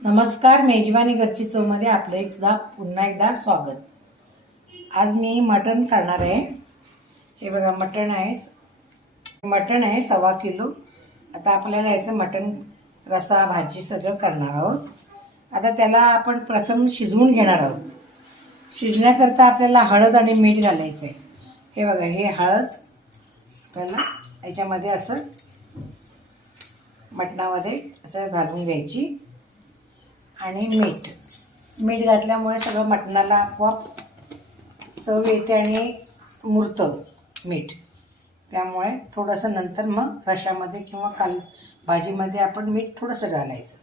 नमस्कार मेजवानी घरची चवमध्ये आपलं एकदा पुन्हा एकदा स्वागत. आज मी मटण करणार आहे. हे बघा मटण आहे. मटण आहे सव्वा किलो. आता आपल्याला याचं मटण रसा भाजी सगळं करणार आहोत. आता त्याला आपण प्रथम शिजवून घेणार आहोत. शिजण्याकरता आपल्याला हळद आणि मीठ घालायचं आहे हे बघा हे हळद त्याला याच्यामध्ये असं मटणामध्ये असं घालून घ्यायची. आणि मीठ. मीठ घातल्यामुळे सगळं मटणाला आपोआप चव येते आणि मुरतं मीठ. त्यामुळे थोडंसं नंतर मग रशामध्ये किंवा काल भाजीमध्ये आपण मीठ थोडंसं घालायचं.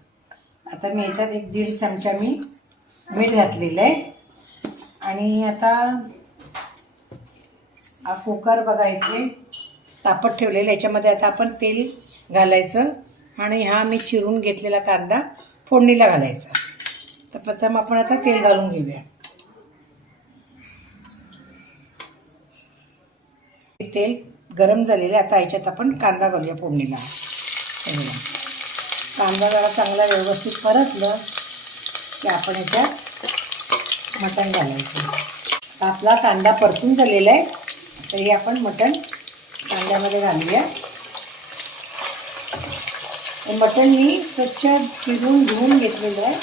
आता मी याच्यात एक दीड चमचा मी मीठ घातलेलं आहे. आणि आता हा कुकर बघा इथे तापत ठेवलेलं आहे. याच्यामध्ये आता आपण तेल घालायचं आणि हा मी चिरून घेतलेला कांदा फोडणीला घालायचा. तर प्रथम आपण आता तेल घालून घेऊया. तेल गरम झालेले आता याच्यात आपण कांदा घालूया फोडणीला. कांदा जरा चांगला व्यवस्थित परतलं की आपण याच्यात मटण घालायचं. आपला कांदा परतून झालेला आहे तरी आपण मटण कांद्यामध्ये घालूया. हे मटण मी स्वच्छ चिरून धुवून घेतलेलं आहे.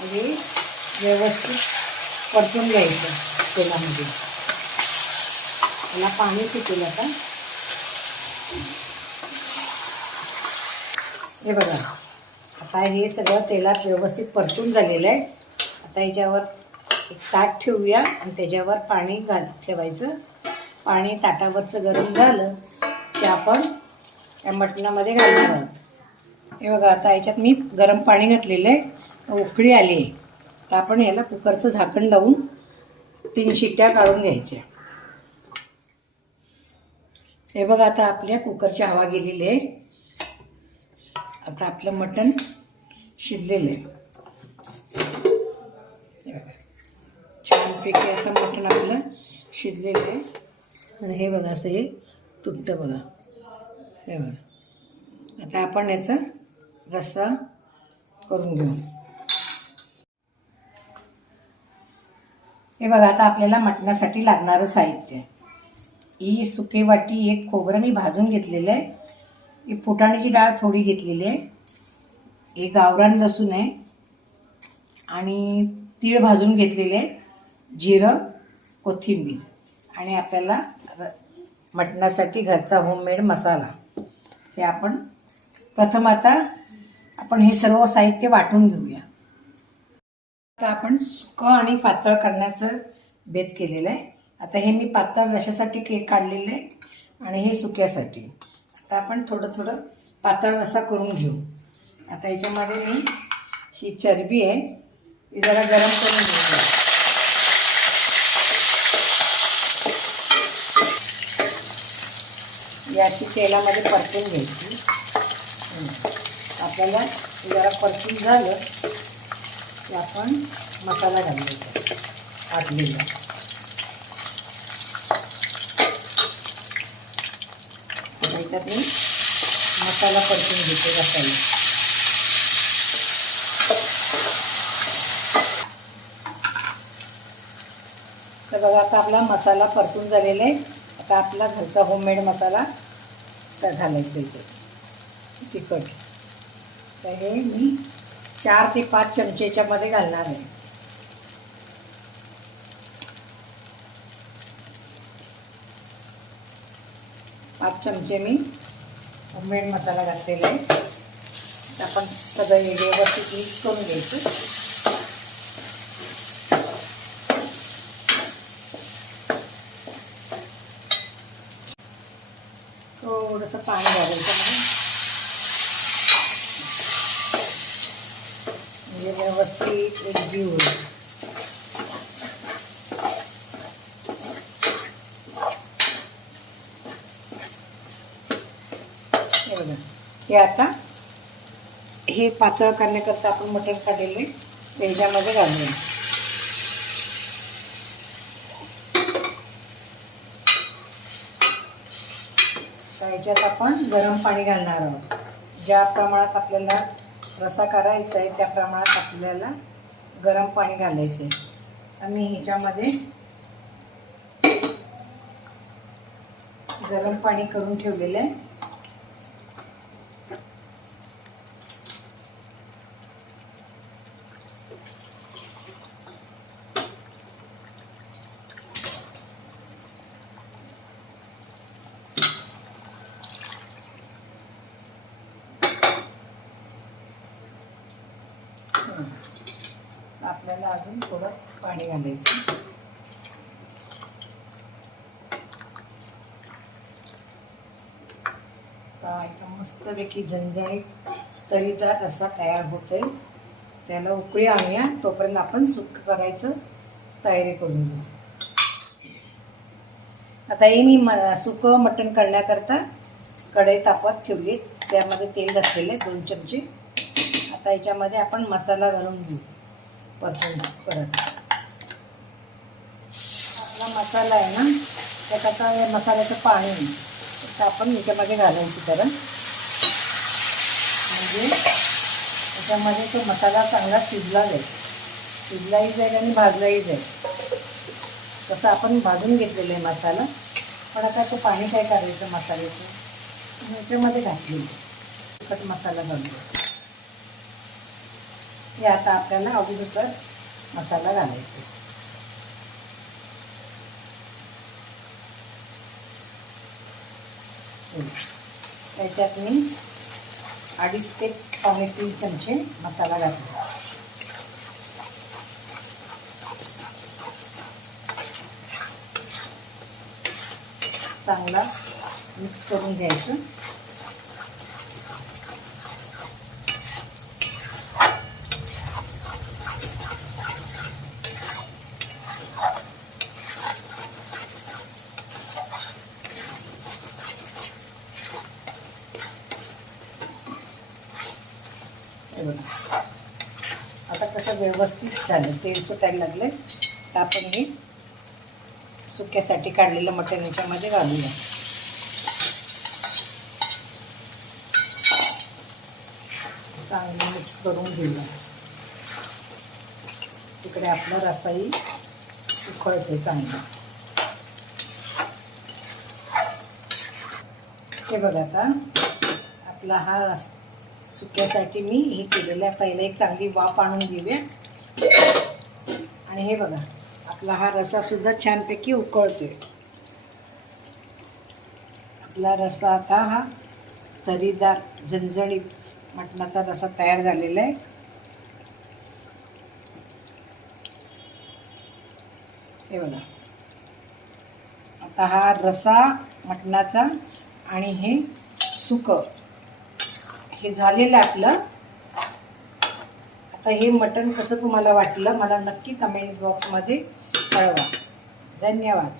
आणि व्यवस्थित परतून घ्यायचं तेलामध्ये. त्याला पाणी सुटेल आता. हे बघा आता हे सगळं तेलात व्यवस्थित परतून झालेलं आहे. आता याच्यावर एक ताट ठेवूया आणि त्याच्यावर पाणी घाल ठेवायचं. पाणी ताटावरचं गरम झालं ते आपण त्या मटणामध्ये घालणार आहोत. हे बघा आता याच्यात मी गरम पाणी घातलेलं आहे. उकळी आली आहे. तर आपण याला कुकरचं झाकण लावून तीन शिट्ट्या काढून घ्यायच्या. हे बघा आता आपल्या कुकरची हवा गेलेली आहे. आता आपलं मटण शिजलेलं आहे. बघा छानपैकी आता मटण आपलं शिजलेलं आहे. आणि हे बघा असं हे तुटतं बघा. हे बघा. आता आपण याचा रस्सा करून घेऊ. हे बघा आता आपल्याला मटणासाठी लागणारं साहित्य. ही सुके वाटी एक खोबरं मी भाजून घेतलेलं आहे. ही फुटाण्याची डाळ थोडी घेतलेली आहे. हे गावरान लसूण आहे. आणि तीळ भाजून घेतलेले आहे. जिरं कोथिंबीर. आणि आपल्याला मटणासाठी घरचा होममेड मसाला. हे आपण प्रथम आता आपण हे सर्व साहित्य वाटून घेऊया. आता आपण सुकं आणि पातळ करण्याचं बेत केलेलं आहे. आता हे मी पातळ रशासाठी केक काढलेलं आहे आणि हे सुक्यासाठी. आता आपण थोडं थोडं पातळ रस्सा करून घेऊ. आता याच्यामध्ये मी ही चरबी आहे ती जरा गरम करून घेऊया. ही अशी तेलामध्ये परतून घ्यायची. आपल्याला जरा परतून झालं की आपण मसाला घालायचा आटलेला आता याच्यात मी मसाला परतून घेते मसाला तर बघा आता आपला मसाला परतून झालेला आहे. आता आपला घरचा होममेड मसाला तर घालायचं याच्यात तिखट. तर हे मी चार ते पाच चमचेच्या मध्ये घालणार आहे. पाच चमचे मी होममेड मसाला घातलेला आहे. तर आपण सगळं हे व्यवस्थित मिक्स करून घ्यायचं. थोडंसं पाणी घालायचं म्हणजे म्हणजे व्यवस्थित एकजीव होईल. हे आता हे पातळ करण्याकरता आपण मटण काढलेले त्याच्यामध्ये घालूया. तर याच्यात आपण गरम पाणी घालणार आहोत. ज्या प्रमाणात आपल्याला रसा करायचा आहे त्या प्रमाणात आपल्याला गरम पाणी घालायचं आहे आम्ही ह्याच्यामध्ये गरम पाणी करून ठेवलेलं आहे. आपल्याला अजून थोडं पाणी घालायचं. मस्तपैकी झणझणीत तरीदार रसा तयार होतोय. त्याला उकळी आणूया तोपर्यंत आपण सुक करायचं तयारी करून घेऊ. आता हे मी म सुकं मटण करण्याकरता कढई तापत ठेवली त्यामध्ये तेल घातलेले दोन चमचे. आता याच्यामध्ये आपण मसाला घालून घेऊ. परतून परत. आपला मसाला आहे ना त्यात आता या मसाल्याचं पाणी तर आपण याच्यामध्ये घालायची तर म्हणजे त्याच्यामध्ये तो मसाला चांगला शिजला जाईल. शिजलाही जाईल आणि भाजलाही जाईल. तसं आपण भाजून घेतलेलं आहे मसाला. पण आता तो पाणी काय करायचं मसाल्याचं? याच्यामध्ये घातलेलं तिखट मसाला घालतो हे आता आपल्याला अगोदर मसाला घालायचा त्याच्यात मी अडीच ते पावणे तीन चमचे मसाला घातला. चांगला मिक्स करून घ्यायचं हे बघा आता व्यवस्थित झालं. तेल सुटायला लागले तर आपण हे सुक्यासाठी काढलेलं मटण याच्यामध्ये घालूया. चांगलं मिक्स करून घेऊया. तिकडे आपला रसाही उकळते चांगला. हे बघा आता. आपला हा रस सुक्यासाठी मी हे केलेलं आहे. पहिलं एक चांगली वाफ आणून घेऊया. आणि हे बघा आपला हा रसासुद्धा छानपैकी उकळतोय. आपला रसा आता हा तरीदार झणझणी मटणाचा रसा तयार झालेला आहे. हे बघा. आता हा रसा मटणाचा आणि हे सुकं. हे झालेलं आपलं. आता हे मटण कसं तुम्हाला वाटलं मला नक्की कमेंट बॉक्समध्ये कळवा. धन्यवाद.